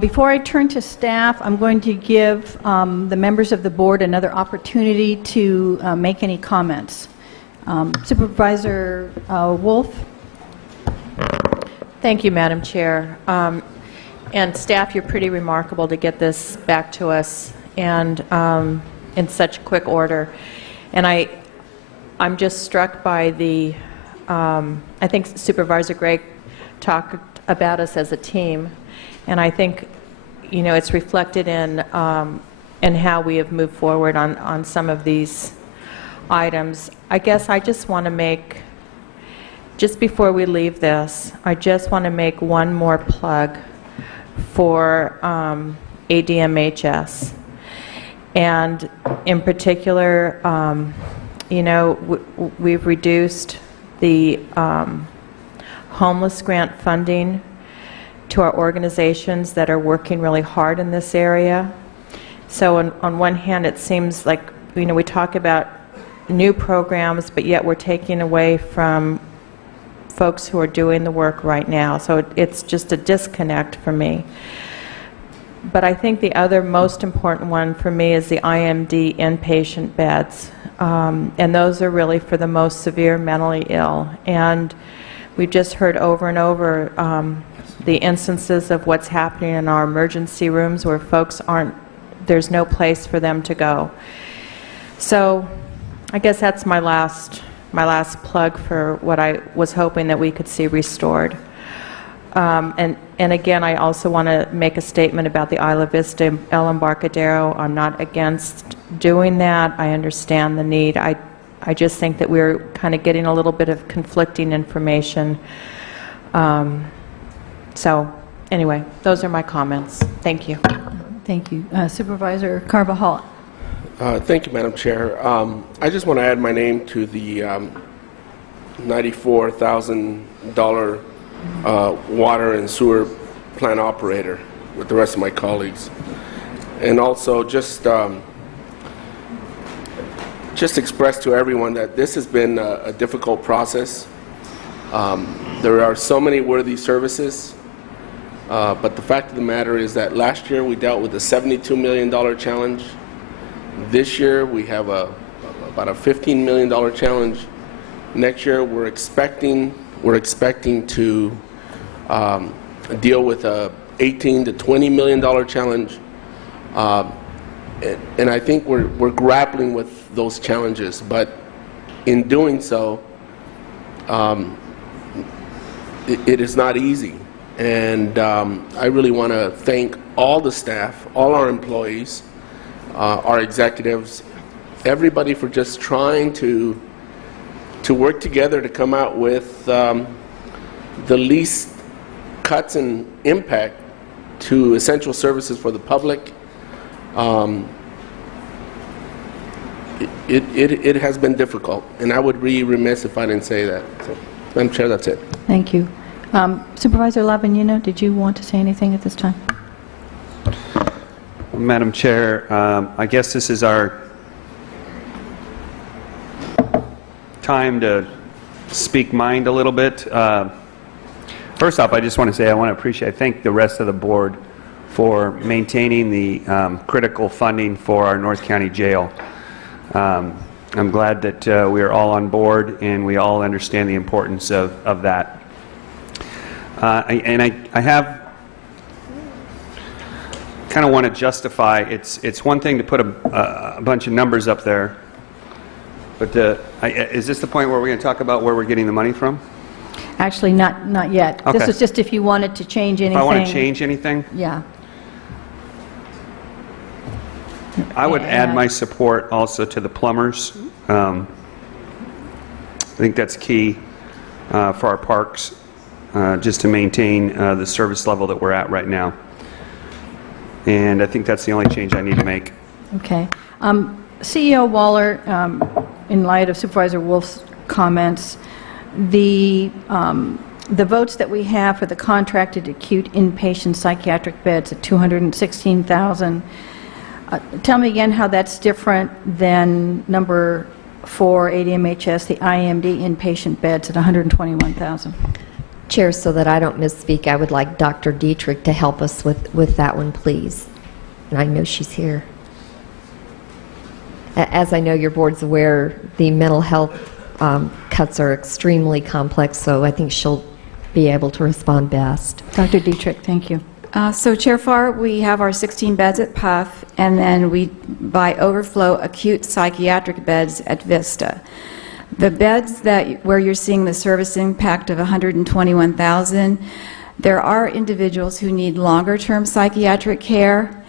Before I turn to staff, I'm going to give the members of the board another opportunity to make any comments. Supervisor Wolf. Thank you, Madam Chair. And staff, you're pretty remarkable to get this back to us and in such quick order. And I'm just struck by the, I think Supervisor Gregg talked about us as a team, and I think, you know, it's reflected in how we have moved forward on some of these items. I guess I just want to make, just before we leave this, I just want to make one more plug for ADMHS. And in particular, you know, we've reduced the homeless grant funding to our organizations that are working really hard in this area. So on one hand, it seems like, you know, we talk about new programs, but yet we're taking away from folks who are doing the work right now. So it's just a disconnect for me. But I think the other most important one for me is the IMD inpatient beds. And those are really for the most severe mentally ill. And we've just heard over and over the instances of what's happening in our emergency rooms where folks there's no place for them to go. So I guess that's my last plug for what I was hoping that we could see restored. And again, I also want to make a statement about the Isla Vista El Embarcadero. I'm not against doing that. I understand the need. I just think that we're kind of getting a little bit of conflicting information. So anyway, those are my comments. Thank you. Thank you. Supervisor Carvajal. Thank you, Madam Chair. I just want to add my name to the $94,000 water and sewer plant operator with the rest of my colleagues. And also just express to everyone that this has been a difficult process. There are so many worthy services, but the fact of the matter is that last year we dealt with a $72 million challenge. This year we have about a $15 million challenge. Next year we're expecting to deal with a $18 to $20 million challenge, and I think we're grappling with those challenges. But in doing so, it is not easy. And I really want to thank all the staff, all our employees, our executives, everybody for just trying to work together to come out with the least cuts and impact to essential services for the public. It has been difficult, and I would be remiss if I didn't say that. So, Madam Chair, that's it. Thank you. Supervisor Labanino, did you want to say anything at this time? Madam Chair, I guess this is our time to speak mind a little bit. First off, I just want to say I thank the rest of the board for maintaining the critical funding for our North County Jail. I'm glad that we are all on board and we all understand the importance of that. I have kind of want to justify, it's one thing to put a bunch of numbers up there, but is this the point where we're going to talk about where we're getting the money from? Actually, not yet. Okay. This was just if you wanted to change anything. If I want to change anything? Yeah. I would add my support also to the plumbers. I think that's key for our parks, just to maintain the service level that we're at right now. And I think that's the only change I need to make. Okay. CEO Waller, in light of Supervisor Wolf's comments, the votes that we have for the contracted acute inpatient psychiatric beds at $216,000, tell me again how that's different than number 4, ADMHS, the IMD inpatient beds at $121,000. Chair, so that I don't misspeak, I would like Dr. Dietrich to help us with that one, please. And I know she's here. As I know your board's aware, the mental health cuts are extremely complex, so I think she'll be able to respond best. Dr. Dietrich, thank you. So Chair Farr, we have our 16 beds at Puff, and then we, by overflow, acute psychiatric beds at Vista. The beds where you're seeing the service impact of 121,000, there are individuals who need longer-term psychiatric care,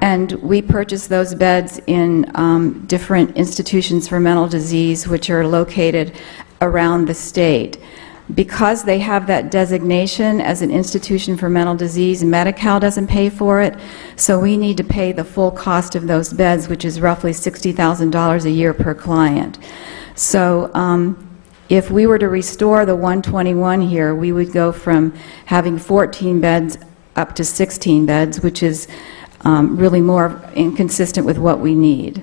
and we purchase those beds in different institutions for mental disease, which are located around the state. Because they have that designation as an institution for mental disease, Medi-Cal doesn't pay for it, so we need to pay the full cost of those beds, which is roughly $60,000 a year per client. So if we were to restore the 121 here, we would go from having 14 beds up to 16 beds, which is really more inconsistent with what we need.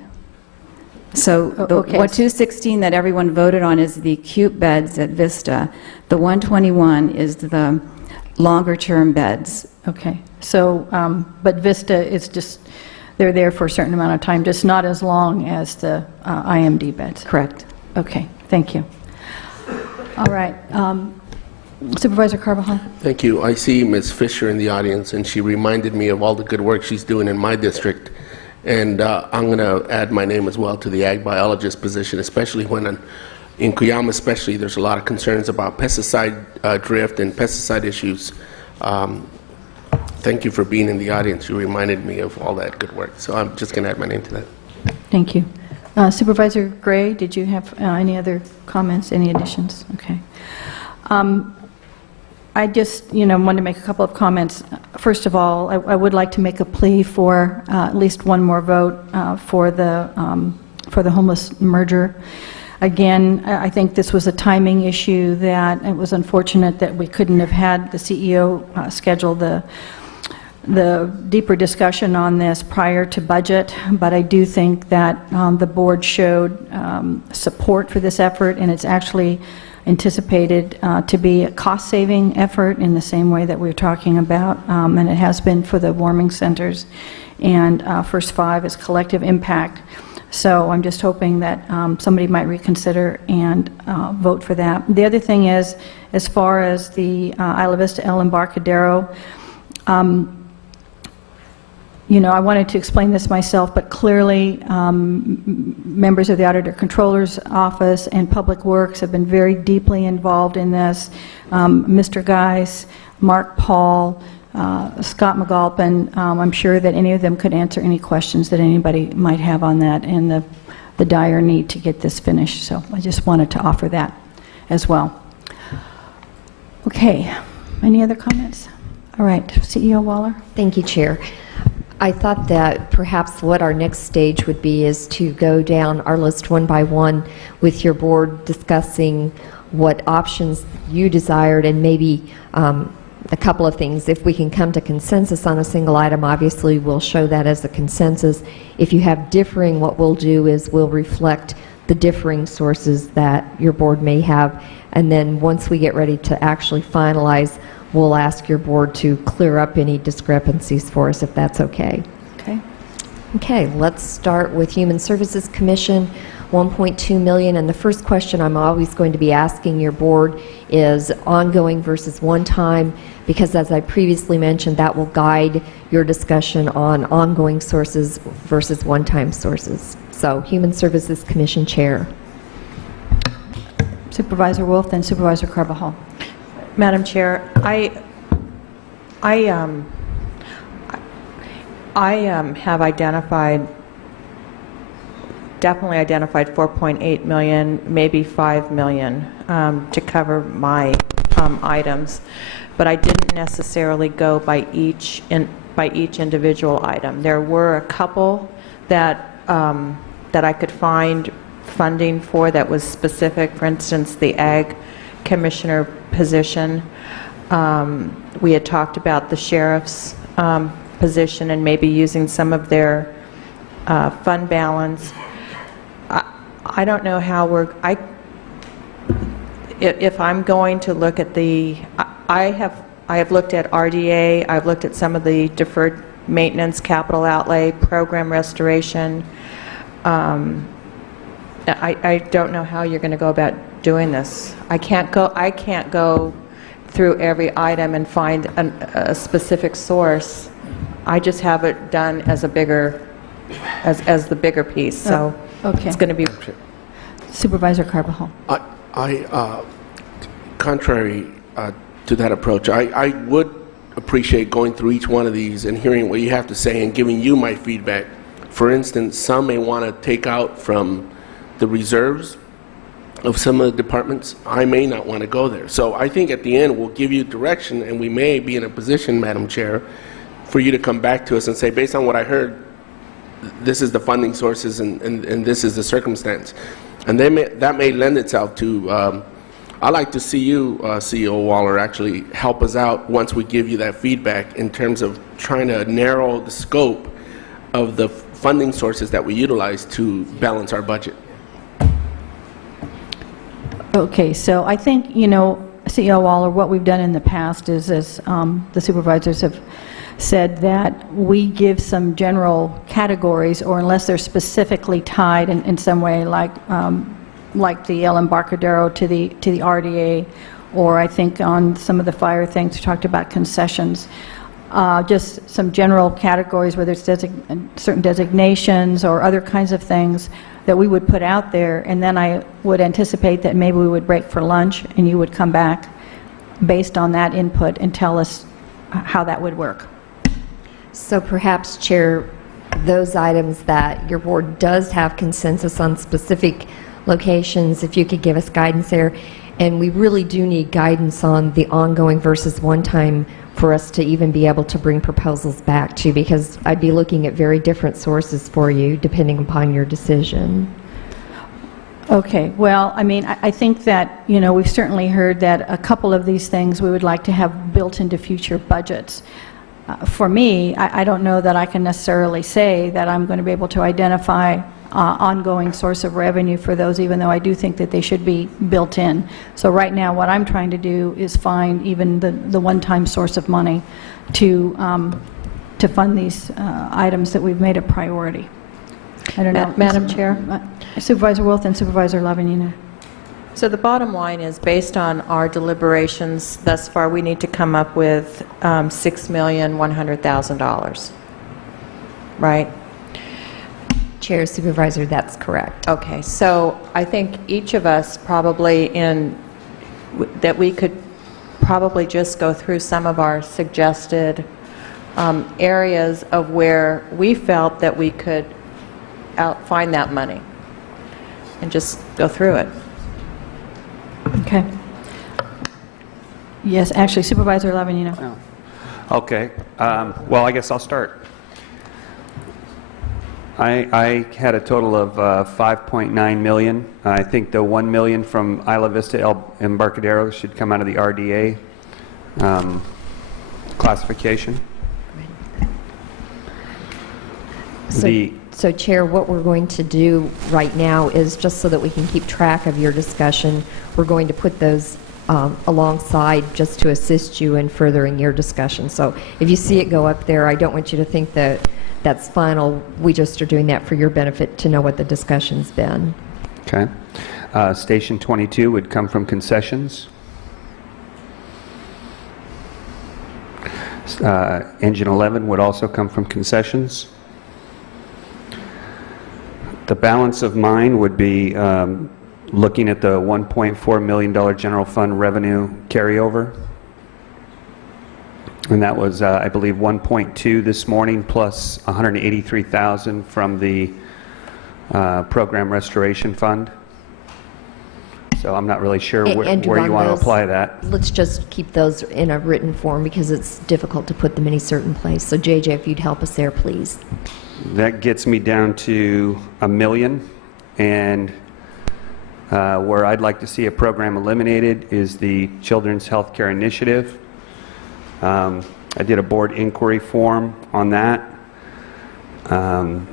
So the 216 that everyone voted on is the acute beds at Vista. The 121 is the longer-term beds. Okay. So, but Vista is just, they're there for a certain amount of time, just not as long as the IMD beds. Correct. Okay. Thank you. All right. Supervisor Carvajal. Thank you. I see Ms. Fisher in the audience, and she reminded me of all the good work she's doing in my district. And I'm going to add my name as well to the ag biologist position, especially when in Cuyama especially, there's a lot of concerns about pesticide drift and pesticide issues. Thank you for being in the audience. You reminded me of all that good work. So I'm just going to add my name to that. Thank you. Supervisor Gray, did you have any other comments, any additions? Okay. I just, wanted to make a couple of comments. First of all, I would like to make a plea for at least one more vote for the homeless merger. Again, I think this was a timing issue that it was unfortunate that we couldn't have had the CEO schedule the deeper discussion on this prior to budget, but I do think that the board showed support for this effort, and it's actually anticipated to be a cost-saving effort in the same way that we're talking about, and it has been for the warming centers, and First Five is collective impact. So I'm just hoping that somebody might reconsider and vote for that. The other thing is, as far as the Isla Vista El Embarcadero, I wanted to explain this myself, but clearly members of the Auditor Controller's Office and Public Works have been very deeply involved in this. Mr. Geis, Mark Paul, Scott McAlpin, I'm sure that any of them could answer any questions that anybody might have on that and the dire need to get this finished. So I just wanted to offer that as well. Okay, any other comments? All right, CEO Waller. Thank you, Chair. I thought that perhaps what our next stage would be is to go down our list one by one with your board, discussing what options you desired and maybe a couple of things. If we can come to consensus on a single item, obviously we'll show that as a consensus. If you have differing, what we'll do is we'll reflect the differing sources that your board may have, and then once we get ready to actually finalize, we'll ask your board to clear up any discrepancies for us, if that's okay. Okay. Okay, let's start with Human Services Commission, $1.2 million, and the first question I'm always going to be asking your board is ongoing versus one-time, because as I previously mentioned, that will guide your discussion on ongoing sources versus one-time sources. So, Human Services Commission Chair. Supervisor Wolf, then Supervisor Carvajal. Madam Chair, I have definitely identified 4.8 million, maybe 5 million to cover my items, but I didn't necessarily go by each individual item. There were a couple that I could find funding for that was specific. For instance, the Ag Commissioner position. We had talked about the sheriff's position and maybe using some of their fund balance. I don't know how if I'm going to look at I have looked at RDA, I've looked at some of the deferred maintenance, capital outlay, program restoration. I don't know how you're going to go about doing this. I can't go through every item and find a specific source. I just have it done as a bigger, as the bigger piece. So okay. it's going to be. Supervisor Carvajal. Contrary to that approach, I would appreciate going through each one of these and hearing what you have to say and giving you my feedback. For instance, some may want to take out from the reserves of some of the departments. I may not want to go there. So I think at the end we'll give you direction, and we may be in a position, Madam Chair, for you to come back to us and say, based on what I heard, this is the funding sources and this is the circumstance. And that may lend itself to, I'd like to see you, CEO Waller, actually help us out once we give you that feedback in terms of trying to narrow the scope of the funding sources that we utilize to balance our budget. Okay, so I think, CEO Waller, what we've done in the past is, as the supervisors have said, that we give some general categories, or unless they're specifically tied in some way, like the El Embarcadero to the RDA, or I think on some of the fire things we talked about concessions. Just some general categories where there's certain designations or other kinds of things that we would put out there, and then I would anticipate that maybe we would break for lunch and you would come back based on that input and tell us how that would work. So perhaps, Chair, those items that your board does have consensus on specific locations, if you could give us guidance there. And we really do need guidance on the ongoing versus one-time for us to even be able to bring proposals back to, because I'd be looking at very different sources for you depending upon your decision. Okay, well, I mean, I think that, we've certainly heard that a couple of these things we would like to have built into future budgets. For me, I don't know that I can necessarily say that I'm going to be able to identify ongoing source of revenue for those, even though I do think that they should be built in. So right now what I'm trying to do is find even the one-time source of money to fund these items that we've made a priority. I don't know. Madam Chair? Supervisor Wolf and Supervisor Lavanina. So the bottom line is, based on our deliberations thus far, we need to come up with $6,100,000, right? Chair, Supervisor, that's correct. Okay, so I think each of us probably that we could probably just go through some of our suggested areas of where we felt that we could find that money and just go through it. Okay. Yes, actually, Supervisor Lavanina. Oh. Okay. Well, I guess I'll start. I had a total of 5.9 million. I think the 1 million from Isla Vista El Embarcadero should come out of the RDA classification. So, Chair, what we're going to do right now is, just so that we can keep track of your discussion, we're going to put those alongside just to assist you in furthering your discussion. So if you see it go up there, I don't want you to think that that's final. We just are doing that for your benefit to know what the discussion's been. Okay. Station 22 would come from concessions. Engine 11 would also come from concessions. The balance of mine would be looking at the $1.4 million general fund revenue carryover. And that was, I believe, 1.2 this morning plus 183,000 from the program restoration fund. So I'm not really sure where you want to apply that. Let's just keep those in a written form because it's difficult to put them in a certain place. So JJ, if you'd help us there, please. That gets me down to $1 million, and where I'd like to see a program eliminated is the Children's Healthcare Initiative. I did a board inquiry form on that, and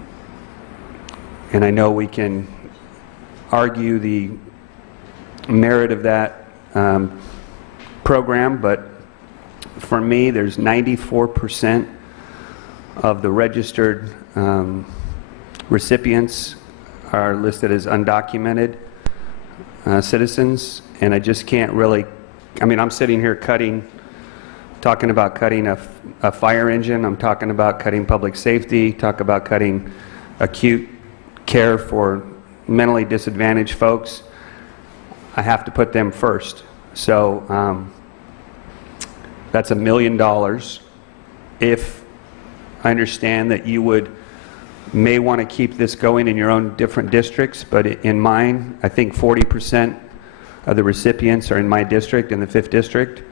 I know we can argue the merit of that program, but For me, there's 94% of the registered recipients are listed as undocumented citizens, and I just can't really, I mean, I'm sitting here talking about cutting a fire engine, I'm talking about cutting public safety, talk about cutting acute care for mentally disadvantaged folks. I have to put them first. So that's $1 million. If I understand that you may want to keep this going in your own different districts, but in mine, I think 40% of the recipients are in my district, in the 5th district.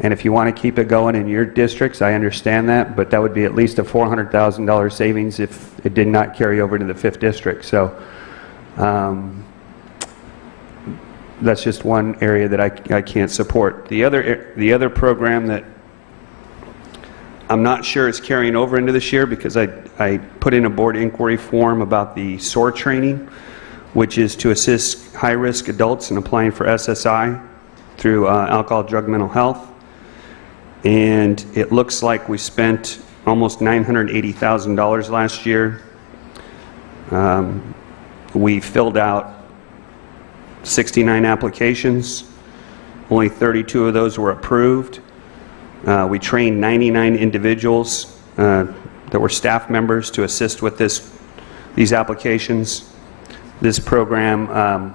And if you want to keep it going in your districts, I understand that, but that would be at least a $400,000 savings if it did not carry over to the 5th district. So that's just one area that I can't support. The other program that I'm not sure is carrying over into this year, because I put in a board inquiry form about the SOAR training, which is to assist high-risk adults in applying for SSI through alcohol, drug, mental health. And it looks like we spent almost $980,000 last year. We filled out 69 applications. Only 32 of those were approved. We trained 99 individuals that were staff members to assist with these applications. This program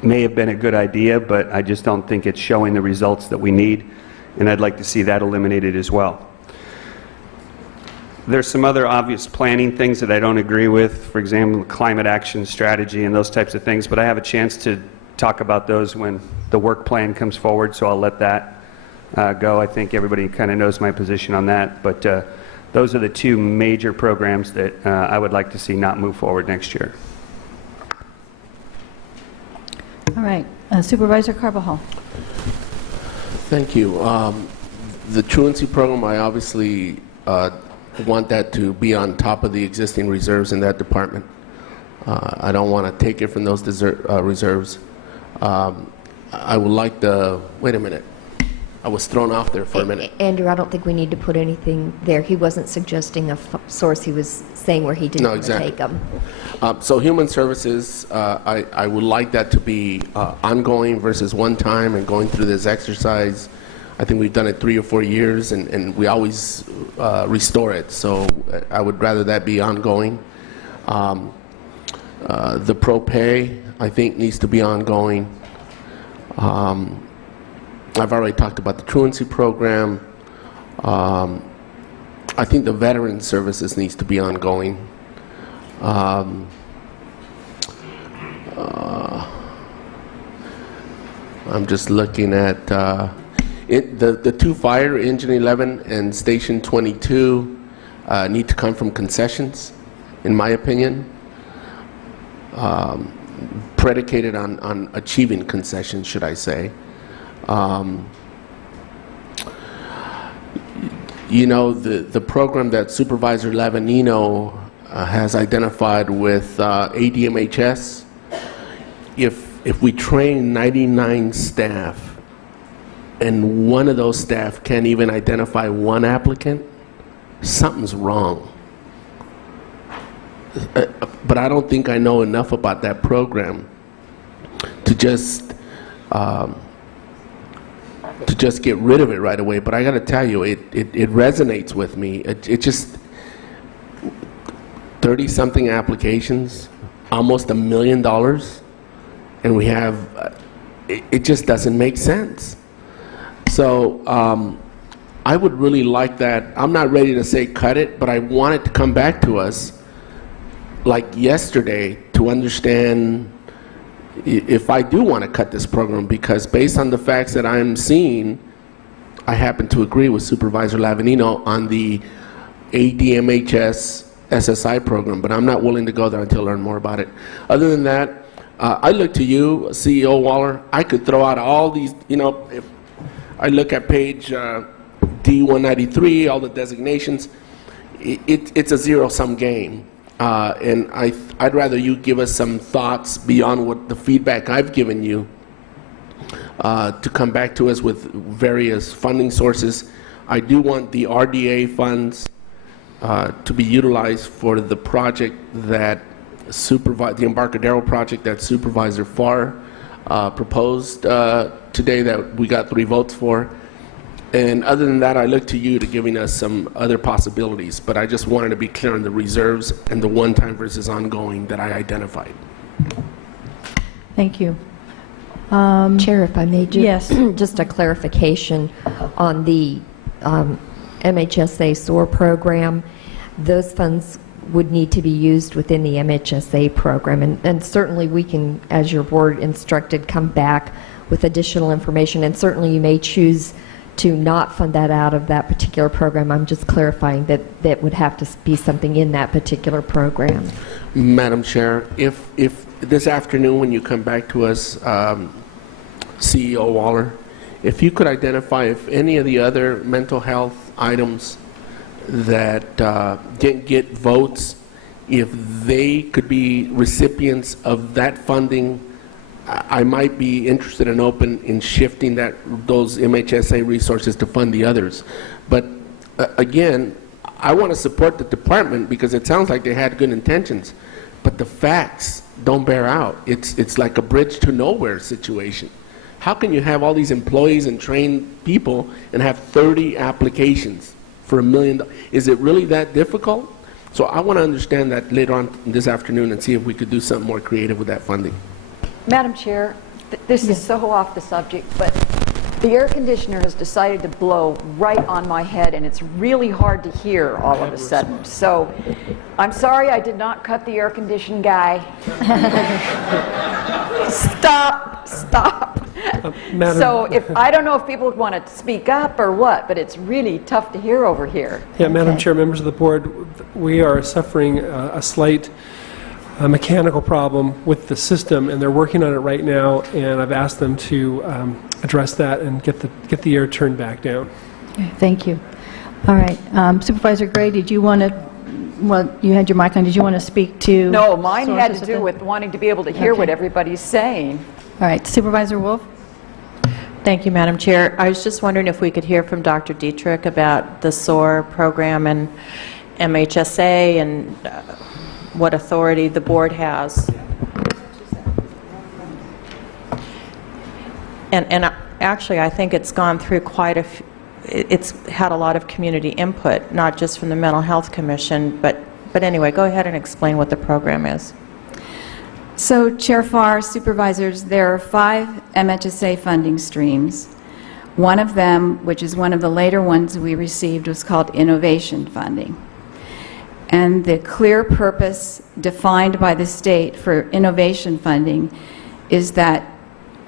may have been a good idea, but I just don't think it's showing the results that we need, and I'd like to see that eliminated as well. There's some other obvious planning things that I don't agree with, for example, climate action strategy and those types of things, but I have a chance to talk about those when the work plan comes forward, so I'll let that go. I think everybody kind of knows my position on that, but those are the two major programs that I would like to see not move forward next year. All right. Supervisor Carbajal. Thank you. The truancy program, I obviously want that to be on top of the existing reserves in that department. I don't want to take it from those reserves. I would like wait a minute. I was thrown off there for a minute. Andrew, I don't think we need to put anything there. He wasn't suggesting a source. He was saying where he didn't want to take them. So human services, I would like that to be ongoing versus one time and going through this exercise. I think we've done it 3 or 4 years, and we always restore it. So I would rather that be ongoing. The pro pay, I think, needs to be ongoing. I've already talked about the truancy program. I think the veteran services needs to be ongoing. I'm just looking at the 2 fire, Engine 11 and Station 22, need to come from concessions, in my opinion, predicated on achieving concessions, should I say. You know, the program that Supervisor Lavanino has identified with ADMHS, if we train 99 staff and one of those staff can't even identify one applicant, something's wrong. But I don't think I know enough about that program to just get rid of it right away. But I got to tell you, it resonates with me. It just 30-something applications, almost $1 million, and we have it just doesn't make sense. So I would really like that. I'm not ready to say cut it, but I want it to come back to us like yesterday to understand if I do want to cut this program, because based on the facts that I'm seeing, I happen to agree with Supervisor Lavanino on the ADMHS SSI program, but I'm not willing to go there until I learn more about it. Other than that, I look to you, CEO Waller. I could throw out all these, you know, if I look at page D193, all the designations, it's a zero-sum game. And I'd rather you give us some thoughts beyond what the feedback I've given you to come back to us with various funding sources. I do want the RDA funds to be utilized for the project that the Embarcadero project that Supervisor Farr proposed today that we got 3 votes for. And other than that, I look to you to giving us some other possibilities. But I just wanted to be clear on the reserves and the one-time versus ongoing that I identified. Thank you. Chair, if I may, Yes. just a clarification on the MHSA SOAR program. Those funds would need to be used within the MHSA program, and certainly we can, as your board instructed, come back with additional information, and certainly you may choose to not fund that out of that particular program. I'm just clarifying that that would have to be something in that particular program. Madam Chair, if this afternoon when you come back to us, CEO Waller, if you could identify if any of the other mental health items that didn't get votes, if they could be recipients of that funding, I might be interested and open in shifting those MHSA resources to fund the others. But again, I want to support the department because it sounds like they had good intentions, but the facts don't bear out. It's like a bridge to nowhere situation. How can you have all these employees and trained people and have 30 applications for $1 million? Is it really that difficult? So I want to understand that later on this afternoon and see if we could do something more creative with that funding. Madam Chair, this is so off the subject, but the air conditioner has decided to blow right on my head, and it's really hard to hear all of a sudden. So I'm sorry I did not cut the air conditioning guy. Stop. So I don't know if people want to speak up or what, but it's really tough to hear over here. Yeah, Madam Chair, members of the board, we are suffering a slight mechanical problem with the system, and they're working on it right now, and I've asked them to address that and get the air turned back down. Okay, thank you. All right. Supervisor Gray, did you want to, well, you had your mic on. Did you want to speak to? No, mine had sources to of do the- with wanting to be able to hear what everybody's saying. All right. Supervisor Wolf? Thank you, Madam Chair. I was just wondering if we could hear from Dr. Dietrich about the SOAR program and MHSA and what authority the board has. And actually, I think it's gone through quite a it's had a lot of community input, not just from the Mental Health Commission, but anyway, go ahead and explain what the program is. So, Chair Farr, supervisors, there are 5 MHSA funding streams. One of them, which is one of the later ones we received, was called innovation funding. And the clear purpose defined by the state for innovation funding is that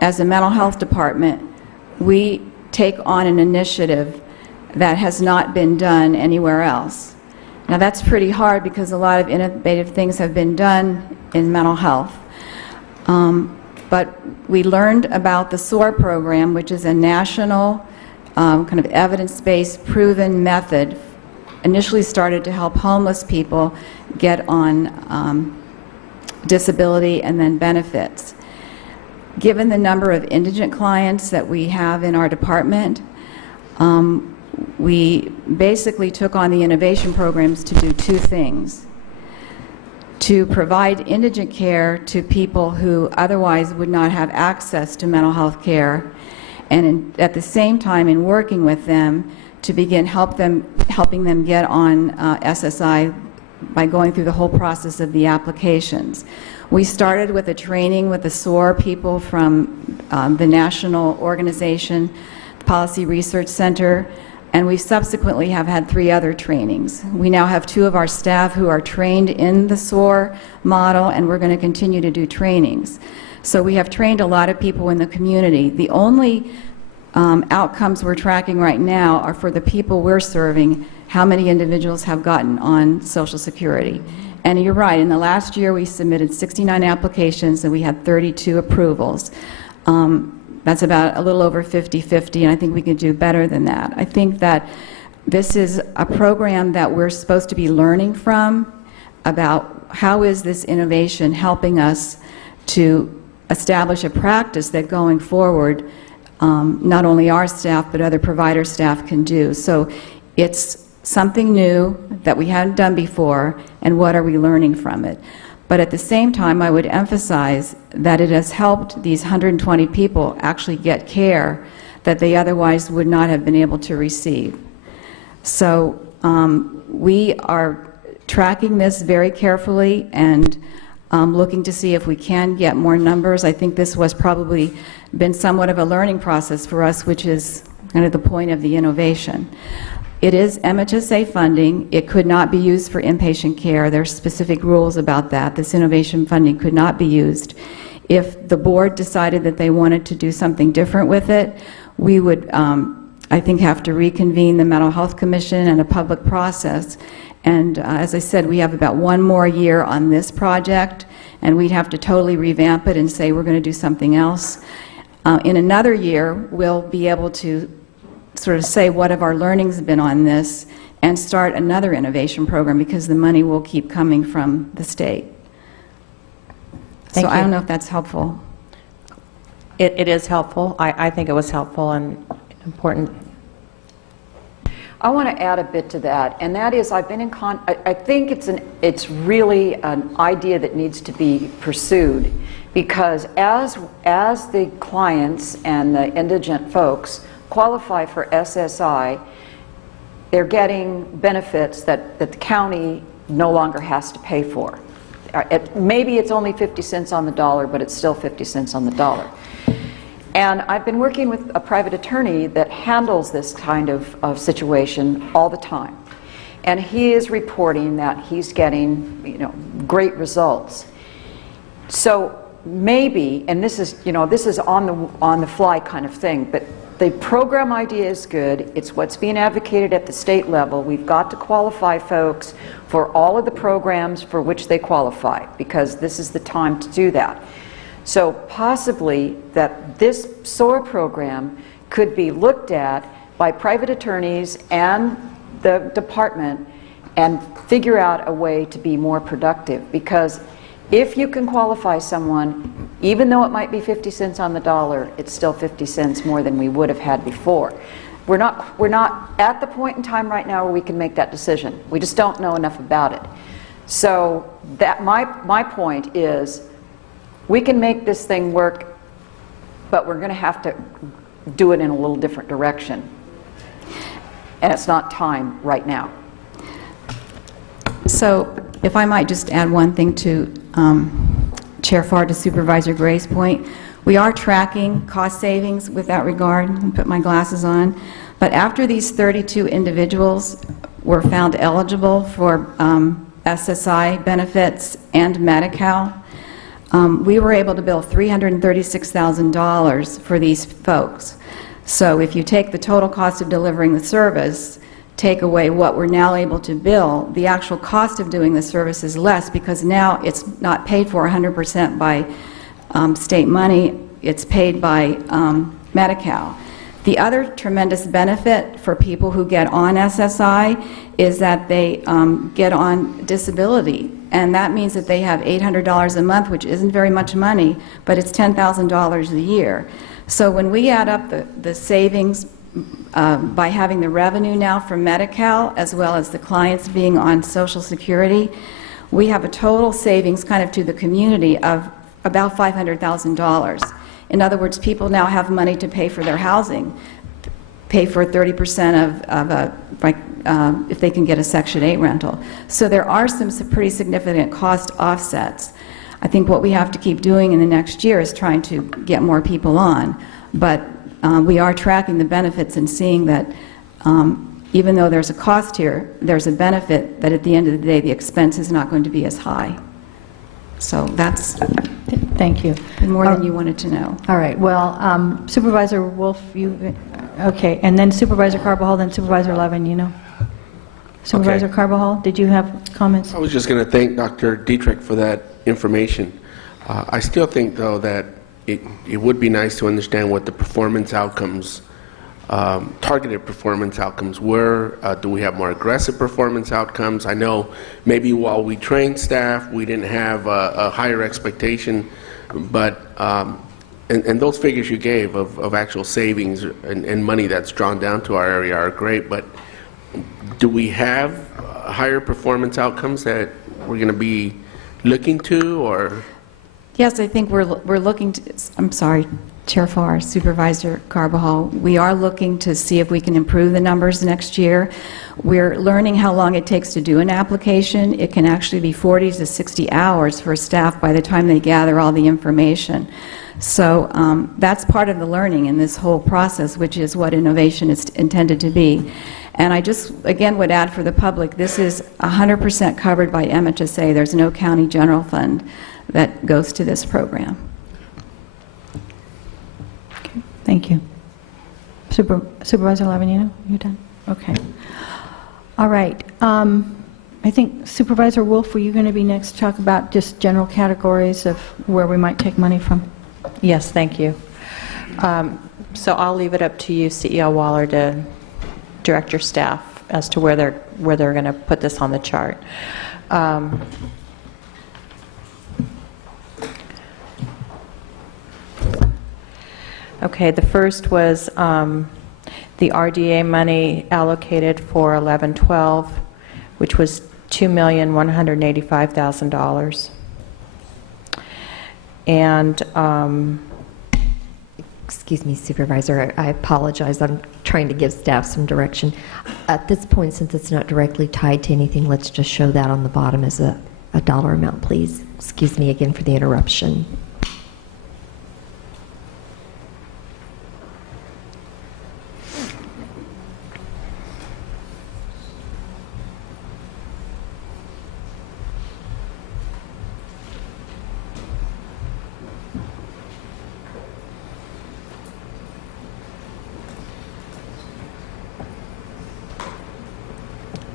as a mental health department, we take on an initiative that has not been done anywhere else. Now that's pretty hard because a lot of innovative things have been done in mental health. But we learned about the SOAR program, which is a national kind of evidence-based proven method, initially started to help homeless people get on disability and then benefits. Given the number of indigent clients that we have in our department, we basically took on the innovation programs to do 2 things. To provide indigent care to people who otherwise would not have access to mental health care, and at the same time, in working with them, to begin helping them get on SSI by going through the whole process of the applications. We started with a training with the SOAR people from the national organization, Policy Research Center, and we subsequently have had 3 other trainings. We now have 2 of our staff who are trained in the SOAR model, and we're going to continue to do trainings. So we have trained a lot of people in the community. The only outcomes we're tracking right now are for the people we're serving, how many individuals have gotten on Social Security. And you're right, in the last year we submitted 69 applications and we had 32 approvals. That's about a little over 50-50, and I think we could do better than that. I think that this is a program that we're supposed to be learning from about how is this innovation helping us to establish a practice that going forward, not only our staff but other provider staff can do. So it's something new that we hadn't done before, and what are we learning from it? But at the same time, I would emphasize that it has helped these 120 people actually get care that they otherwise would not have been able to receive. So we are tracking this very carefully and looking to see if we can get more numbers. I think this was probably been somewhat of a learning process for us, which is kind of the point of the innovation. It is MHSA funding. It could not be used for inpatient care. There are specific rules about that. This innovation funding could not be used. If the board decided that they wanted to do something different with it, we would, I think, have to reconvene the Mental Health Commission and a public process. And as I said, we have about 1 more year on this project, and we'd have to totally revamp it and say we're going to do something else. In another year, we'll be able to sort of say what have our learnings been on this and start another innovation program, because the money will keep coming from the state. Thank So you. I don't know if that's helpful. It is helpful. I think it was helpful and important. I want to add a bit to that, and that is I've been in I think it's really an idea that needs to be pursued, because as the clients and the indigent folks qualify for SSI, they're getting benefits that the county no longer has to pay for. Maybe it's only 50 cents on the dollar, but it's still 50 cents on the dollar. And I've been working with a private attorney that handles this kind of situation all the time. And he is reporting that he's getting, great results. So maybe, and this is on the fly kind of thing, but the program idea is good. It's what's being advocated at the state level. We've got to qualify folks for all of the programs for which they qualify, because this is the time to do that. So possibly that this SOAR program could be looked at by private attorneys and the department and figure out a way to be more productive, because if you can qualify someone, even though it might be 50 cents on the dollar, it's still 50 cents more than we would have had before. We're not at the point in time right now where we can make that decision. We just don't know enough about it. So that my point is, we can make this thing work, but we're going to have to do it in a little different direction. And it's not time right now. So if I might just add one thing to Chair Farr, to Supervisor Gray's point, we are tracking cost savings with that regard. I'll put my glasses on. But after these 32 individuals were found eligible for SSI benefits and Medi-Cal, we were able to bill $336,000 for these folks. So if you take the total cost of delivering the service, take away what we're now able to bill, the actual cost of doing the service is less, because now it's not paid for 100% by state money, it's paid by Medi-Cal. The other tremendous benefit for people who get on SSI is that they get on disability, and that means that they have $800 a month, which isn't very much money, but it's $10,000 a year. So when we add up the savings by having the revenue now from Medi-Cal, as well as the clients being on Social Security, we have a total savings kind of to the community of about $500,000. In other words, people now have money to pay for their housing, pay for 30% of if they can get a Section 8 rental. So there are some pretty significant cost offsets. I think what we have to keep doing in the next year is trying to get more people on. But we are tracking the benefits and seeing that even though there's a cost here, there's a benefit that at the end of the day the expense is not going to be as high. So that's Thank you. more than you wanted to know. All right. Well, Supervisor Wolf, okay, and then Supervisor Carbajal, then Supervisor Levin, Supervisor Carbajal, did you have comments? I was just going to thank Dr. Dietrich for that information. I still think, though, that it would be nice to understand what the performance outcomes targeted performance outcomes? Where do we have more aggressive performance outcomes? I know maybe while we trained staff, we didn't have a higher expectation, but and those figures you gave of actual savings and money that's drawn down to our area are great, but do we have higher performance outcomes that we're going to be looking to, or? Yes, I think we're looking to, I'm sorry, Chair Farr, Supervisor Carbajal, we are looking to see if we can improve the numbers next year. We're learning how long it takes to do an application. It can actually be 40 to 60 hours for staff by the time they gather all the information. So that's part of the learning in this whole process, which is what innovation is intended to be. And I just, again, would add for the public, this is 100% covered by MHSA. There's no county general fund that goes to this program. Okay, thank you. Supervisor Lavanino, you done? Okay. All right. I think Supervisor Wolf, were you going to be next to talk about just general categories of where we might take money from? Yes, thank you. So I'll leave it up to you, CEO Waller, to direct your staff as to where they're going to put this on the chart. Okay, the first was the RDA money allocated for 11-12, which was $2,185,000. And Excuse me, Supervisor, I apologize. I'm trying to give staff some direction. At this point, since it's not directly tied to anything, let's just show that on the bottom as a dollar amount, please. Excuse me again for the interruption.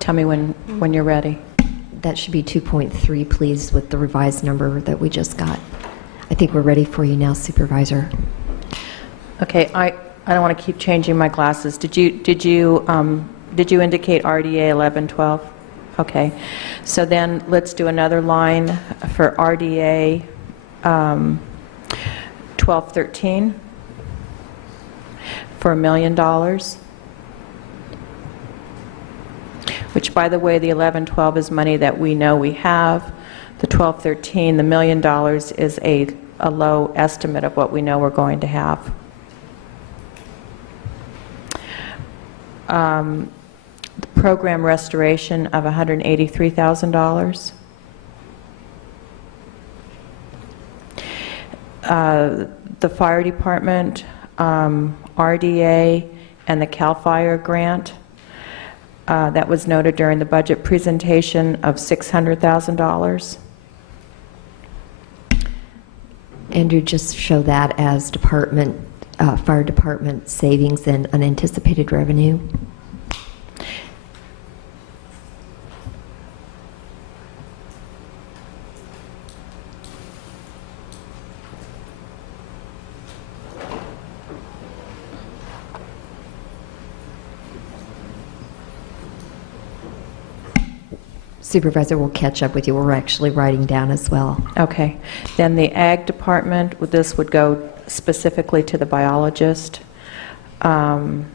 tell me when you're ready. That should be 2.3, please, with the revised number that we just got. I think we're ready for you now, Supervisor. Okay, I don't want to keep changing my glasses. Did you indicate RDA 11-12? Okay, so then let's do another line for RDA 12-13 for $1 million. Which, by the way, the 11-12 is money that we know we have. The 12-13, the $1 million is a low estimate of what we know we're going to have. The program restoration of $183,000. The fire department, RDA, and the CAL FIRE grant. That was noted during the budget presentation of $600,000. Andrew, just show that as department, fire department savings and unanticipated revenue. Supervisor will catch up with you. We're actually writing down as well. Okay. Then the ag department, this would go specifically to the biologist. The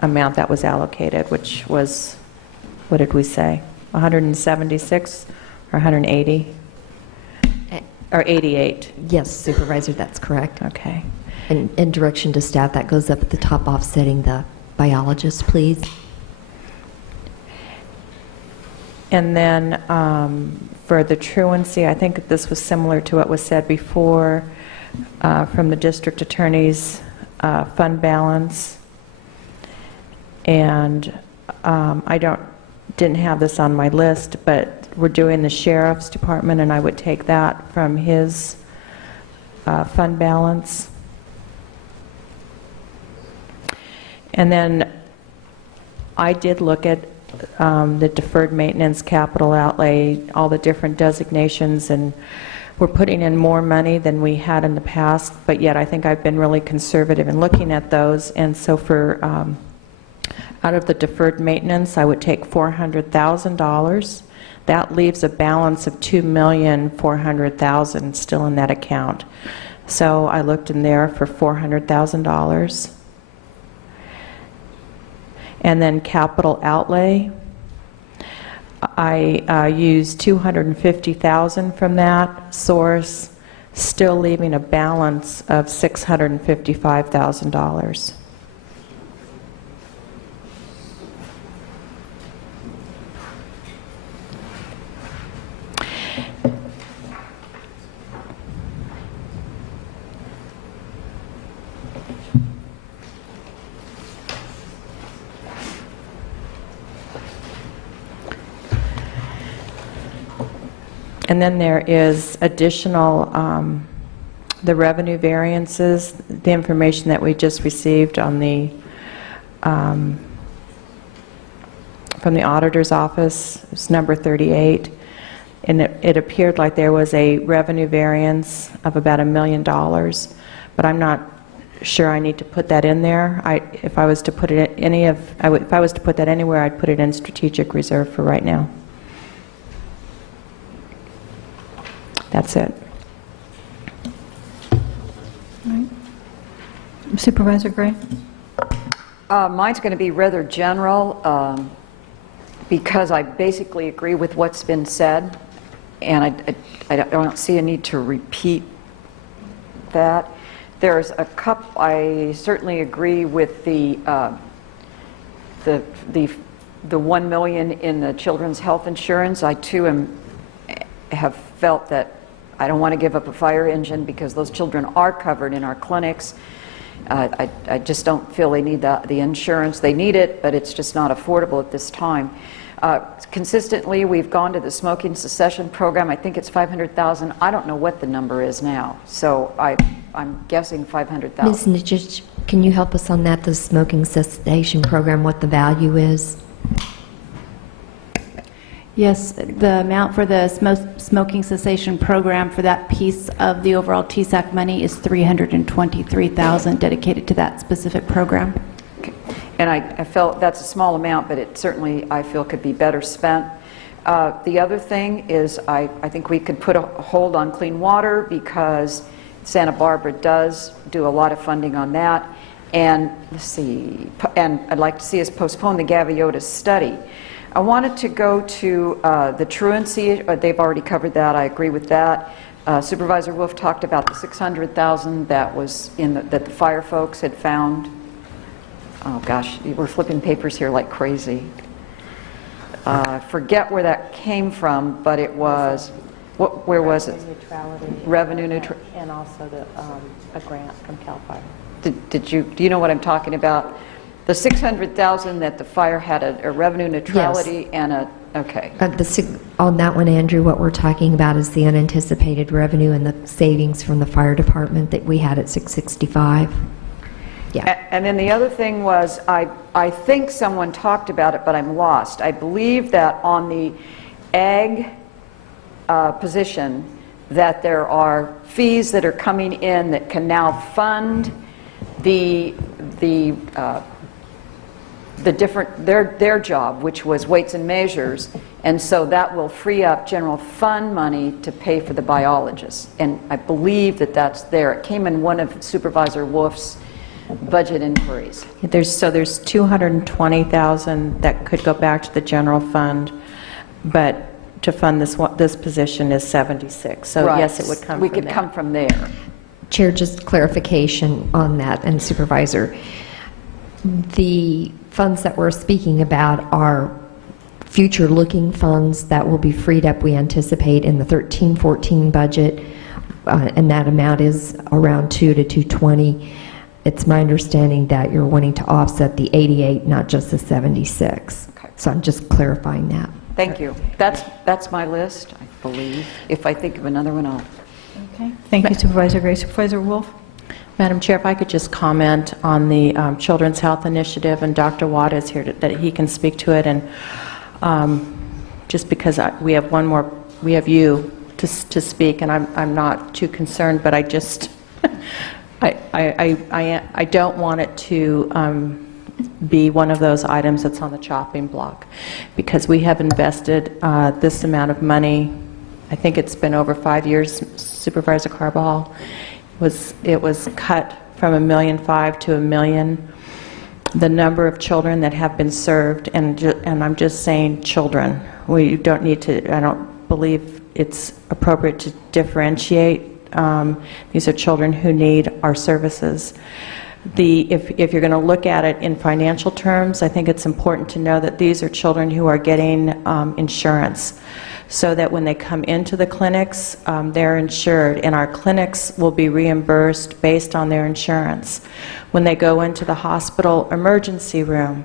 amount that was allocated, which was, what did we say, 176 or 180? Or 88? Yes, Supervisor, that's correct. Okay. And direction to staff, that goes up at the top offsetting the biologist, please. And then for the truancy, I think this was similar to what was said before from the district attorney's fund balance. And I didn't have this on my list, but we're doing the sheriff's department, and I would take that from his fund balance. And then I did look at the deferred maintenance capital outlay, all the different designations, and we're putting in more money than we had in the past, but yet I think I've been really conservative in looking at those. And so for out of the deferred maintenance, I would take $400,000. That leaves a balance of $2,400,000 still in that account. So I looked in there for $400,000. And then capital outlay, I used $250,000 from that source, still leaving a balance of $655,000. And then there is additional, the revenue variances, the information that we just received on the, from the auditor's office, it's number 38, and it appeared like there was a revenue variance of about $1 million, but I'm not sure I need to put that in there. If I was to put it in if I was to put that anywhere, I'd put it in strategic reserve for right now. That's it. All right. Supervisor Gray? Mine's going to be rather general because I basically agree with what's been said, and I don't see a need to repeat that. There's a couple, I certainly agree with the $1 million in the children's health insurance. I too have felt that I don't want to give up a fire engine because those children are covered in our clinics. I just don't feel they need the insurance. They need it, but it's just not affordable at this time. Consistently, we've gone to the smoking cessation program. I think it's $500,000. I don't know what the number is now, so I'm guessing $500,000. Ms. Nijich, can you help us on that, the smoking cessation program, what the value is? Yes, the amount for the smoking cessation program for that piece of the overall TSAC money is $323,000 dedicated to that specific program. Okay. And I felt that's a small amount, but it certainly, I feel, could be better spent. The other thing is I think we could put a hold on clean water because Santa Barbara does do a lot of funding on that. And let's see, and I'd like to see us postpone the Gaviota study. I wanted to go to the truancy. They've already covered that. I agree with that. Supervisor Wolf talked about the $600,000 that was that the fire folks had found. Oh gosh, we're flipping papers here like crazy. Forget where that came from, but it was. Where was it? Revenue neutrality. And also a grant from CAL FIRE. Do you know what I'm talking about? The $600,000 that the fire had a revenue neutrality. Yes. And a, okay. On that one, Andrew, what we're talking about is the unanticipated revenue and the savings from the fire department that we had at 665. Yeah. And then the other thing was, I think someone talked about it, but I'm lost. I believe that on the ag position, that there are fees that are coming in that can now fund their job, which was weights and measures, and so that will free up general fund money to pay for the biologists. And I believe that that's there. It came in one of Supervisor Wolf's budget inquiries. There's $220,000 that could go back to the general fund, but to fund this position is 76. So right. Yes, it would come. We could come from there. Chair, just clarification on that, and Supervisor. The funds that we're speaking about are future-looking funds that will be freed up, we anticipate, in the 13-14 budget, and that amount is around 2 to 220. It's my understanding that you're wanting to offset the 88, not just the 76. Okay. So I'm just clarifying that. Thank you. That's my list, I believe. If I think of another one, I'll. Okay. Thank you, Supervisor Gray. Supervisor Wolf? Madam Chair, if I could just comment on the Children's Health Initiative, and Dr. Watt is here that he can speak to it, and just because we have you to speak, and I'm not too concerned, but I just, I don't want it to be one of those items that's on the chopping block, because we have invested this amount of money. I think it's been over 5 years, Supervisor Carbajal. It was cut from $1.5 million to $1 million. The number of children that have been served, and I'm just saying children. We don't need to, I don't believe it's appropriate to differentiate. These are children who need our services. If you're going to look at it in financial terms, I think it's important to know that these are children who are getting insurance, so that when they come into the clinics, they're insured, and our clinics will be reimbursed based on their insurance. When they go into the hospital emergency room,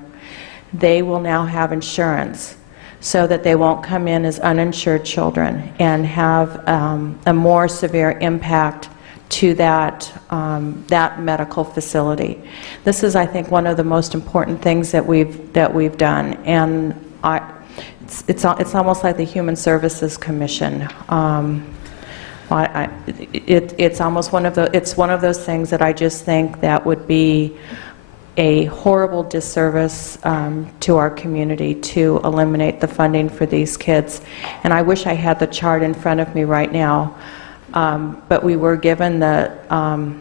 they will now have insurance, so that they won't come in as uninsured children and have a more severe impact to that medical facility. This is, I think, one of the most important things that we've done, and it's almost like the Human Services Commission. It's almost one of those things that I just think that would be a horrible disservice to our community to eliminate the funding for these kids. And I wish I had the chart in front of me right now, but we were given the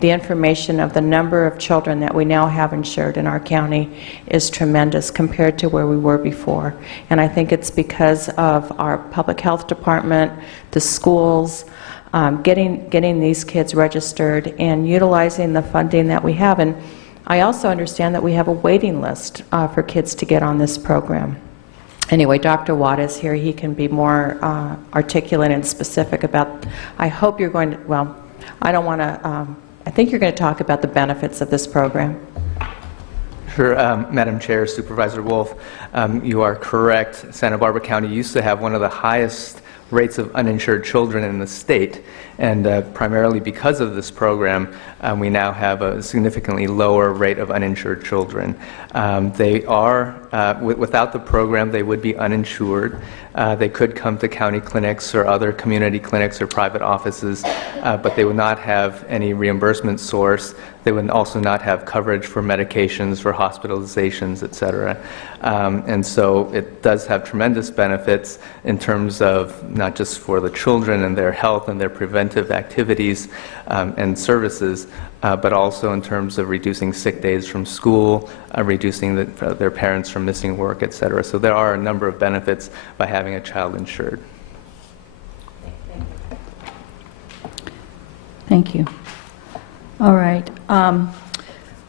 information of the number of children that we now have insured in our county is tremendous compared to where we were before. And I think it's because of our public health department, the schools, getting these kids registered and utilizing the funding that we have. And I also understand that we have a waiting list for kids to get on this program. Anyway, Dr. Watt is here. He can be more articulate and specific about, I hope you're going to, well, I don't want to, I think you're going to talk about the benefits of this program. Sure, Madam Chair, Supervisor Wolf, you are correct. Santa Barbara County used to have one of the highest rates of uninsured children in the state, and primarily because of this program, we now have a significantly lower rate of uninsured children. They are, without the program, they would be uninsured. They could come to county clinics or other community clinics or private offices, but they would not have any reimbursement source. They would also not have coverage for medications, for hospitalizations, et cetera. And so it does have tremendous benefits in terms of not just for the children and their health and their preventive activities and services, but also in terms of reducing sick days from school, reducing their parents from missing work, et cetera. So there are a number of benefits by having a child insured. Thank you. All right.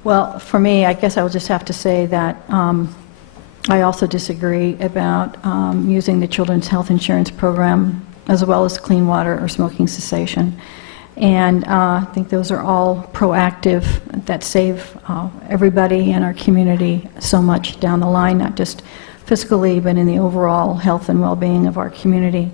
Well, for me, I guess I'll just have to say that I also disagree about using the Children's Health Insurance Program as well as clean water or smoking cessation. And I think those are all proactive that save everybody in our community so much down the line, not just fiscally, but in the overall health and well-being of our community.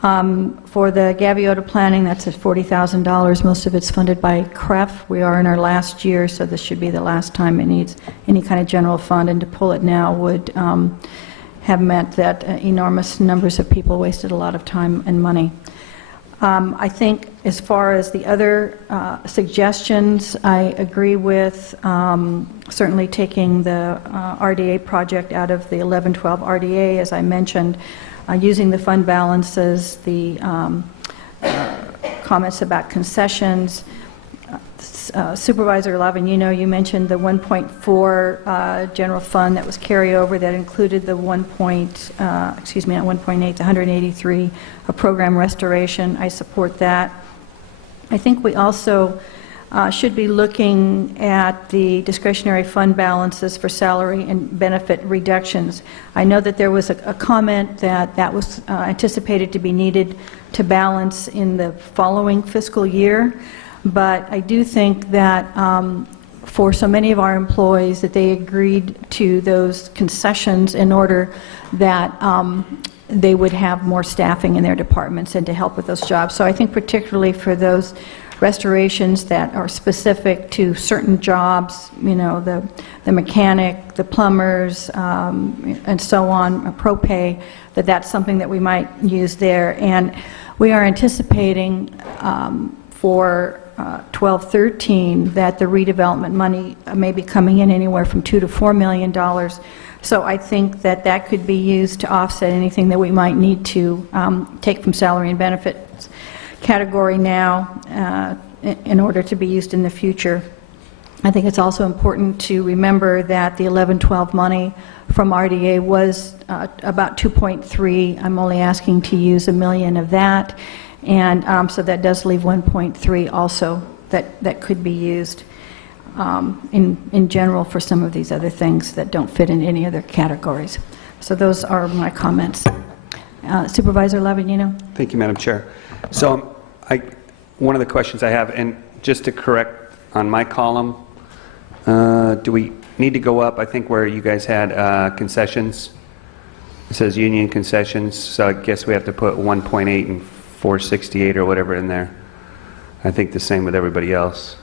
For the Gaviota planning, that's at $40,000. Most of it's funded by CREF. We are in our last year, so this should be the last time it needs any kind of general fund, and to pull it now would have meant that enormous numbers of people wasted a lot of time and money. I think as far as the other suggestions, I agree with certainly taking the RDA project out of the 1112 RDA, as I mentioned, using the fund balances, the comments about concessions. Supervisor Lavanino, you mentioned the 1.4 general fund that was carryover that included the 1.8, of program restoration. I support that. I think we also should be looking at the discretionary fund balances for salary and benefit reductions. I know that there was a comment that was anticipated to be needed to balance in the following fiscal year, but I do think that for so many of our employees that they agreed to those concessions in order that they would have more staffing in their departments and to help with those jobs. So I think particularly for those restorations that are specific to certain jobs, you know, the mechanic, the plumbers, and so on, propay, that's something that we might use there. And we are anticipating for 12-13 that the redevelopment money may be coming in anywhere from $2 to $4 million. So I think that could be used to offset anything that we might need to take from salary and benefits category now in order to be used in the future. I think it's also important to remember that the 11-12 money from RDA was about 2.3. I'm only asking to use $1 million of that, and so that does leave 1.3 also that could be used in general for some of these other things that don't fit in any other categories. So those are my comments. Supervisor Lavagino. Thank you, Madam Chair. So one of the questions I have, and just to correct on my column, do we need to go up, I think, where you guys had concessions? It says union concessions, so I guess we have to put 1.8 and 468 or whatever in there. I think the same with everybody else,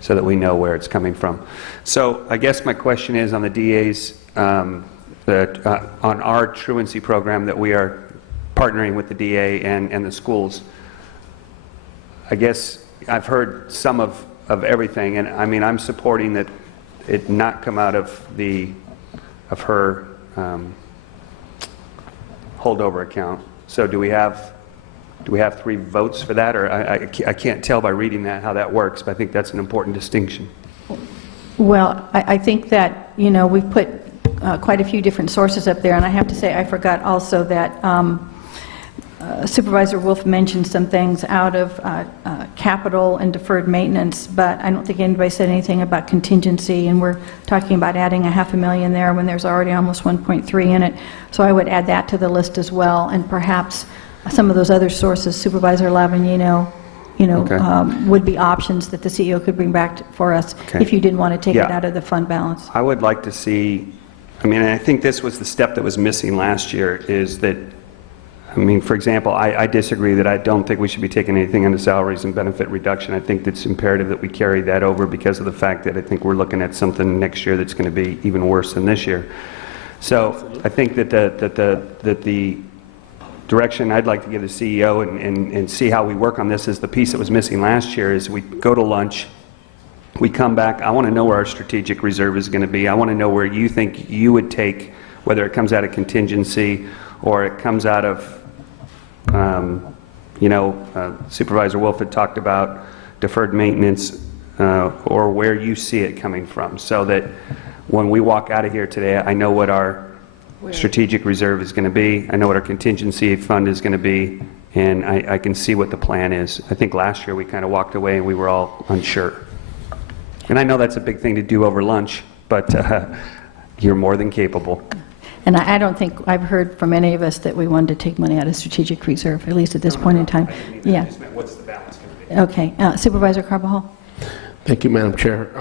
so that we know where it's coming from. So I guess my question is on the DA's, on our truancy program that we are partnering with the DA and the schools. I guess I've heard some of everything, and I mean, I'm supporting that it not come out of her holdover account. So do we have 3 votes for that, or I can't tell by reading that how that works, but I think that's an important distinction. Well, I think that, you know, we've put quite a few different sources up there, and I have to say I forgot also that Supervisor Wolf mentioned some things out of capital and deferred maintenance, but I don't think anybody said anything about contingency, and we're talking about adding $500,000 there when there's already almost 1.3 in it. So I would add that to the list as well, and perhaps some of those other sources, Supervisor Lavagino, would be options that the CEO could bring back for us if you didn't want to take it out of the fund balance. I would like to see, I mean, I think this was the step that was missing last year, is that, I mean, for example, I disagree that I don't think we should be taking anything under salaries and benefit reduction. I think it's imperative that we carry that over because of the fact that I think we're looking at something next year that's going to be even worse than this year. So I think that the direction I'd like to give the CEO and see how we work on this is the piece that was missing last year is we go to lunch, we come back, I want to know where our strategic reserve is going to be. I want to know where you think you would take, whether it comes out of contingency or it comes out of, Supervisor Wolf had talked about deferred maintenance, or where you see it coming from, so that when we walk out of here today, I know what our strategic reserve is going to be, I know what our contingency fund is going to be, and I can see what the plan is. I think last year we kind of walked away and we were all unsure. And I know that's a big thing to do over lunch, but you're more than capable. And I don't think I've heard from any of us that we wanted to take money out of strategic reserve, at least at this point in time. Yeah. What's the balance going to be? Okay. Supervisor Carbajal. Thank you, Madam Chair.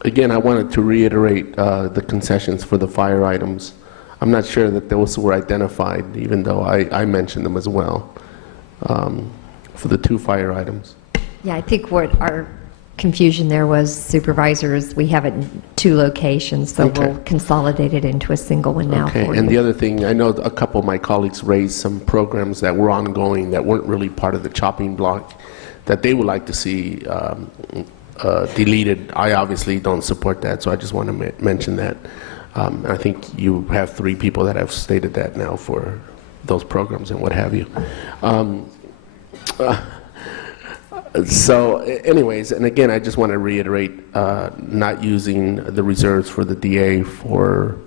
Again, I wanted to reiterate the concessions for the fire items. I'm not sure that those were identified, even though I mentioned them as well, for the 2 fire items. Yeah, I think what our confusion there was, supervisors, we have it in 2 locations, so we'll consolidate it into a single one now for you. And the other thing, I know a couple of my colleagues raised some programs that were ongoing that weren't really part of the chopping block that they would like to see deleted. I obviously don't support that, so I just want to mention that. I think you have 3 people that have stated that now for those programs and what have you. So anyways, and again, I just want to reiterate not using the reserves for the DA for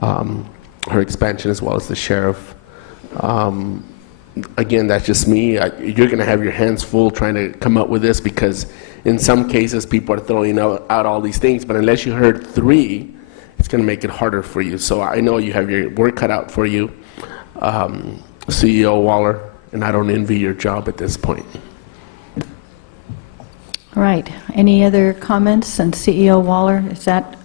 her expansion as well as the sheriff. Again, that's just me. You're going to have your hands full trying to come up with this because in some cases people are throwing out all these things, but unless you heard 3, it's going to make it harder for you. So I know you have your work cut out for you, CEO Waller, and I don't envy your job at this point. All right. Any other comments? And CEO Waller, is that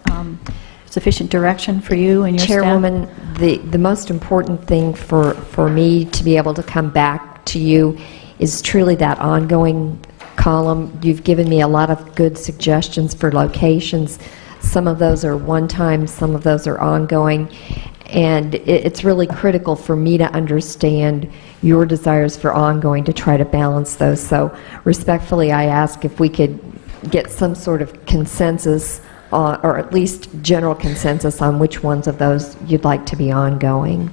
sufficient direction for you and your Chairwoman, staff? the most important thing for me to be able to come back to you is truly that ongoing column. You've given me a lot of good suggestions for locations. Some of those are one-time, some of those are ongoing, and it's really critical for me to understand your desires for ongoing to try to balance those. So respectfully, I ask if we could get some sort of consensus, or at least general consensus on which ones of those you'd like to be ongoing.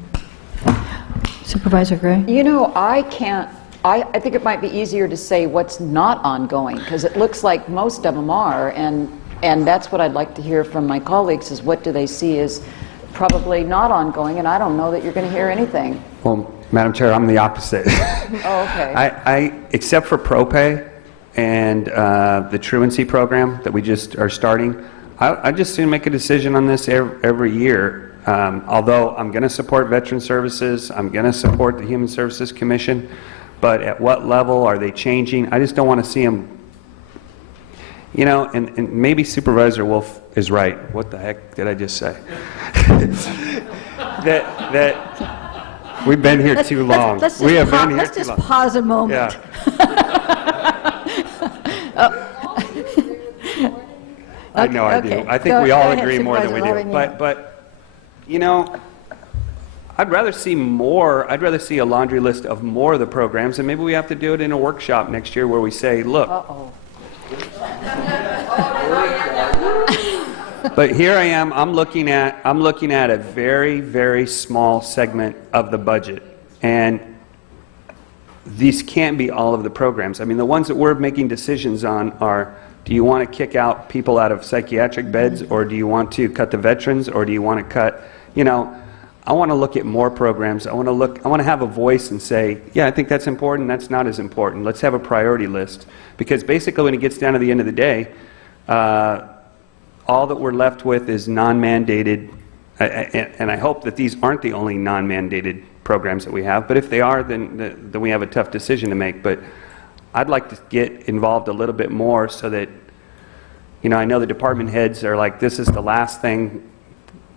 Supervisor Gray? You know, I think it might be easier to say what's not ongoing, because it looks like most of them are, and that's what I'd like to hear from my colleagues, is what do they see as probably not ongoing, and I don't know that you're going to hear anything. Well, Madam Chair, I'm the opposite. Oh, okay. I except for ProPay and the truancy program that we just are starting, I just soon make a decision on this every year. Although I'm going to support Veteran Services, I'm going to support the Human Services Commission, but at what level are they changing? I just don't want to see them, you know, and maybe Supervisor Wolf is right. What the heck did I just say? that we've been here too long. Let's just pause a moment. Yeah. I know I do. I think we all agree more than we do. But you know, I'd rather see more. I'd rather see a laundry list of more of the programs, and maybe we have to do it in a workshop next year where we say, look. But here I am. I'm looking at a very, very small segment of the budget, and these can't be all of the programs. I mean, the ones that we're making decisions on are: do you want to kick out people out of psychiatric beds, or do you want to cut the veterans, or do you want to cut? You know, I want to look at more programs. I want to have a voice and say, yeah, I think that's important. That's not as important. Let's have a priority list, because basically, when it gets down to the end of the day, all that we're left with is non-mandated, and I hope that these aren't the only non-mandated programs that we have, but if they are, then we have a tough decision to make. But I'd like to get involved a little bit more so that, you know, I know the department heads are like, this is the last thing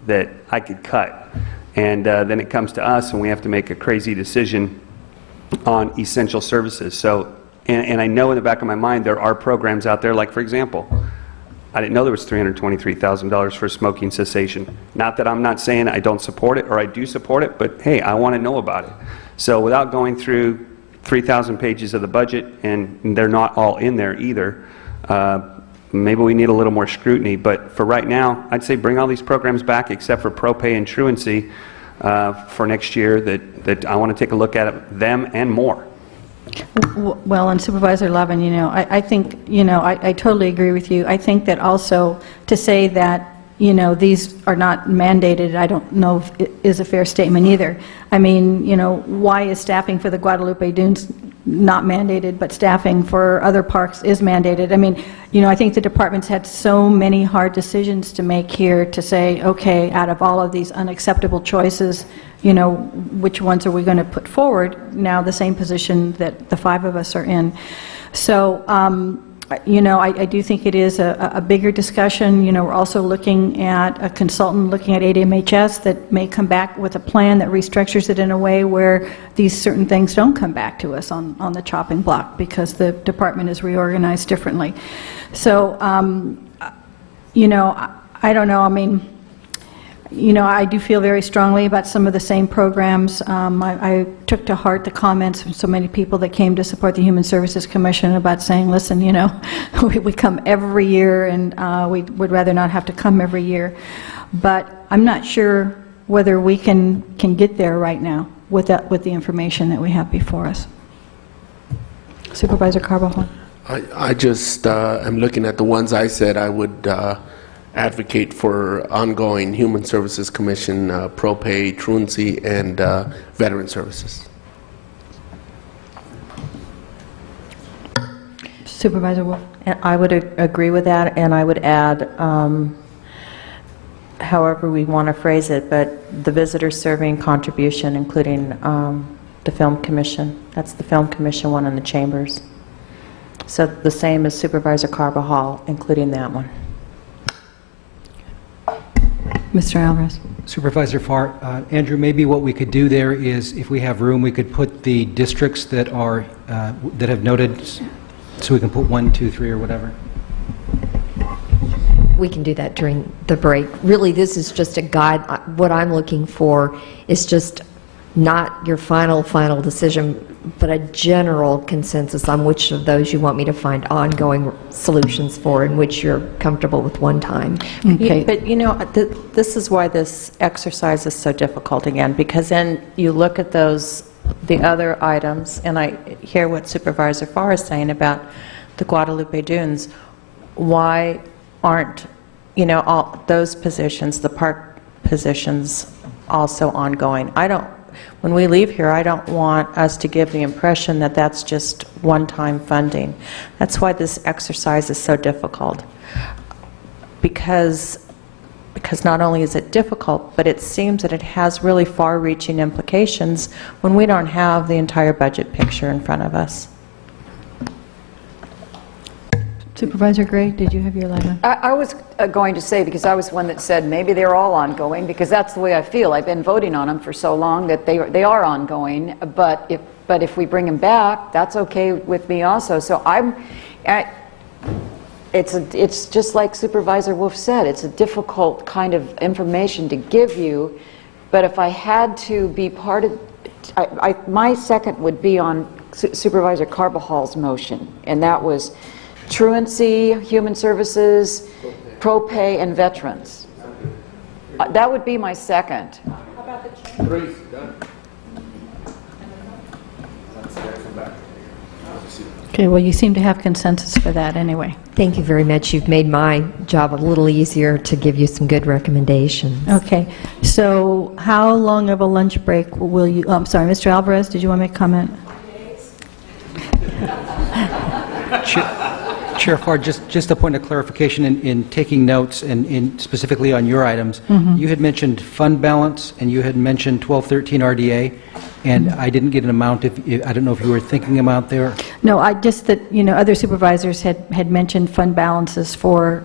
that I could cut. And then it comes to us and we have to make a crazy decision on essential services. So, and I know in the back of my mind there are programs out there, like, for example, I didn't know there was $323,000 for smoking cessation. Not that I'm not saying I don't support it, or I do support it, but hey, I want to know about it. So without going through 3,000 pages of the budget, and they're not all in there either, maybe we need a little more scrutiny. But for right now, I'd say bring all these programs back except for ProPay and truancy for next year, that I want to take a look at them and more. Well, and Supervisor Levin, you know, I think, you know, I totally agree with you. I think that also to say that, you know, these are not mandated, I don't know if it is a fair statement either. I mean, you know, why is staffing for the Guadalupe Dunes not mandated, but staffing for other parks is mandated? I mean, you know, I think the department's had so many hard decisions to make here to say, okay, out of all of these unacceptable choices, you know, which ones are we going to put forward? Now the same position that the five of us are in. So, you know, I do think it is a bigger discussion. You know, we're also looking at a consultant looking at ADMHS that may come back with a plan that restructures it in a way where these certain things don't come back to us on the chopping block because the department is reorganized differently. So, you know, I don't know. I mean, you know, I do feel very strongly about some of the same programs. I took to heart the comments from so many people that came to support the Human Services Commission about saying, listen, you know, we come every year and we would rather not have to come every year. But I'm not sure whether we can get there right now with the information that we have before us. Supervisor Carbajal. I just am looking at the ones I said I would advocate for ongoing Human Services Commission, ProPay, truancy, and Veteran Services. Supervisor Wolf. And I would agree with that, and I would add, however we want to phrase it, but the visitor serving contribution, including the Film Commission. That's the Film Commission one in the chambers. So the same as Supervisor Carbajal, including that one. Mr. Alvarez. Supervisor Farr, Andrew, maybe what we could do there is, if we have room, we could put the districts that are that have noted so we can put 1, 2, 3, or whatever? We can do that during the break. Really, this is just a guide. What I'm looking for is just not your final decision, but a general consensus on which of those you want me to find ongoing solutions for and which you're comfortable with one time. Okay. But you know, this is why this exercise is so difficult again, because then you look at the other items, and I hear what Supervisor Farr is saying about the Guadalupe Dunes. Why aren't, you know, all those positions, the park positions, also ongoing? When we leave here, I don't want us to give the impression that that's just one-time funding. That's why this exercise is so difficult. Because not only is it difficult, but it seems that it has really far-reaching implications when we don't have the entire budget picture in front of us. Supervisor Gray, did you have your light on? I was going to say, because I was one that said maybe they're all ongoing, because that's the way I feel. I've been voting on them for so long that they are ongoing, but if we bring them back, that's okay with me also. So it's just like Supervisor Wolf said, it's a difficult kind of information to give you, but if I had to be part of, my second would be on Supervisor Carvajal's motion, and that was truancy, human services, pro-pay, and veterans. That would be my second. How about the change? Okay, well, you seem to have consensus for that anyway. Thank you very much. You've made my job a little easier to give you some good recommendations. Okay, so how long of a lunch break will you, I'm sorry, Mr. Alvarez, did you want to make a comment? Chair Farr, just a point of clarification in taking notes and specifically on your items. You had mentioned fund balance and you had mentioned 1213 RDA, and I didn't get an amount. I don't know if you were thinking amount there. No, I just that, you know, other supervisors had mentioned fund balances for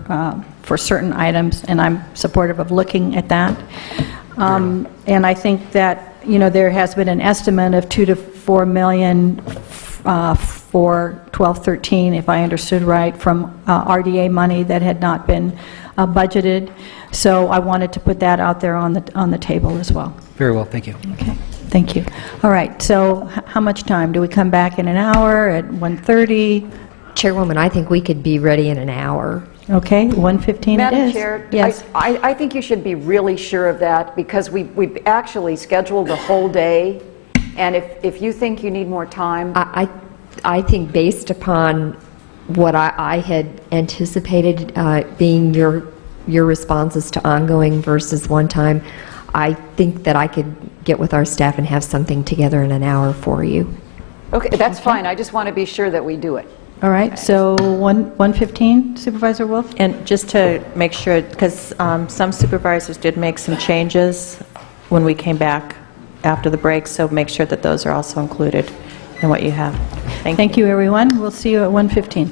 certain items, and I'm supportive of looking at that. And I think that, you know, there has been an estimate of $2 to $4 million for 1213, if I understood right, from RDA money that had not been budgeted. So I wanted to put that out there on the table as well. Very well, thank you. Okay, thank you. All right, so how much time? Do we come back in an hour at 1:30? Chairwoman, I think we could be ready in an hour. Okay, 1:15 it is. Madam Chair, Yes. I think you should be really sure of that, because we've actually scheduled the whole day, and if you think you need more time... I think based upon what I had anticipated being your responses to ongoing versus one time, I think that I could get with our staff and have something together in an hour for you. Okay, that's fine. I just want to be sure that we do it. All right, so 1:15, Supervisor Wolf? And just to make sure, because some supervisors did make some changes when we came back after the break, so make sure that those are also included in what you have. Thank you, everyone. We'll see you at 1:15.